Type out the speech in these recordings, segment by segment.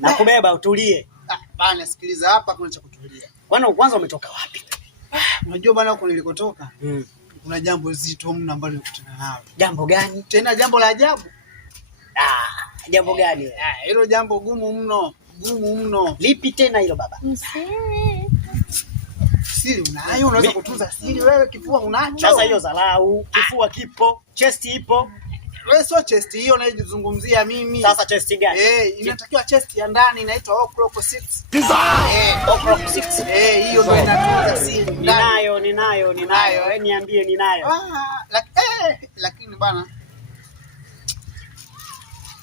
Nakubeba utulie. Bana sikiliza, hapa kuna cha kutulia. Kwani kwanza umetoka wapi? Unajua bana, huko nilikotoka kuna jambo zito mno ambalo nimekutana nalo. Jambo gani? Tena jambo la ajabu. Jambo gani? Hilo jambo gumu mno, gumu mno. Lipi tena hilo baba? Siri unayo, unaweza kutunza siri wewe, kifua unacho. Sasa hiyo dharau, kifua kipo, chest ipo. Wewe sio chest hiyo unayozungumzia mimi. Sasa chest gani? Inatakiwa chest ya ndani inaitwa Okroco 6. Okroco 6. Hiyo ndio inatunza siri. Ninayo. Wewe niambie ninayo. Lakini bana,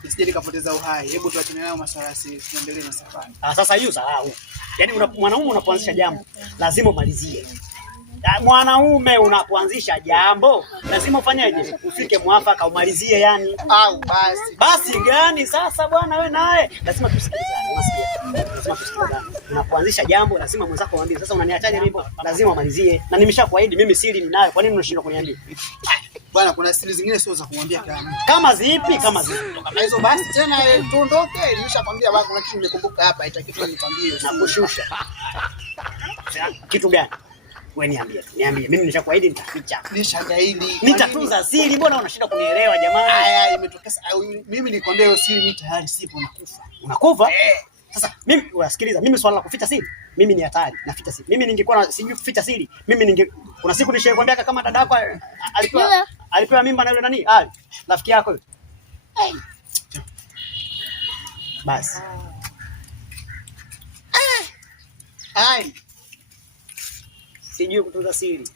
nisije nikapoteza uhai. Hebu tuachane nayo masuala ya siri, tuendelee na safari. Sasa hiyo dharau. Yaani mwanaume unapoanzisha jambo lazima umalizie. Mwanaume unapoanzisha jambo lazima ufanyeje? Ufike mwafaka umalizie yani. Au basi gani sasa bwana, wewe naye lazima tusikilizane, unasikia? Lazima tusikilizane. Unapoanzisha jambo lazima mwenzako mwambie, sasa unaniachaje hivyo? Lazima umalizie. Na nimeshakuahidi mimi siri ninayo. Kwa nini unashindwa kuniambia? Bwana, kuna siri zingine sio za kumwambia kila mtu. Kama zipi? Kama hizo basi tena tuondoke. Nimeshakwambia bwana, kuna kitu nimekumbuka hapa, itakiwa nikwambie. Nakushusha. Kitu gani? Wewe niambie. Mimi nimeshakuahidi nitaficha. Nishagaidi. Nitatunza siri, mbona unashinda kunielewa jamani? Imetokea mimi nikwambia hiyo siri, mimi tayari sipo, nakufa. Unakufa? Sasa mimi wasikiliza, mimi swala la kuficha siri, mimi ni hatari, naficha siri. Mimi ningekuwa sijui kuficha siri, kuna siku nishakwambia kama dada yako alipewa mimba na yule nani? Rafiki yako yule. Basi. Sijui kutunza siri.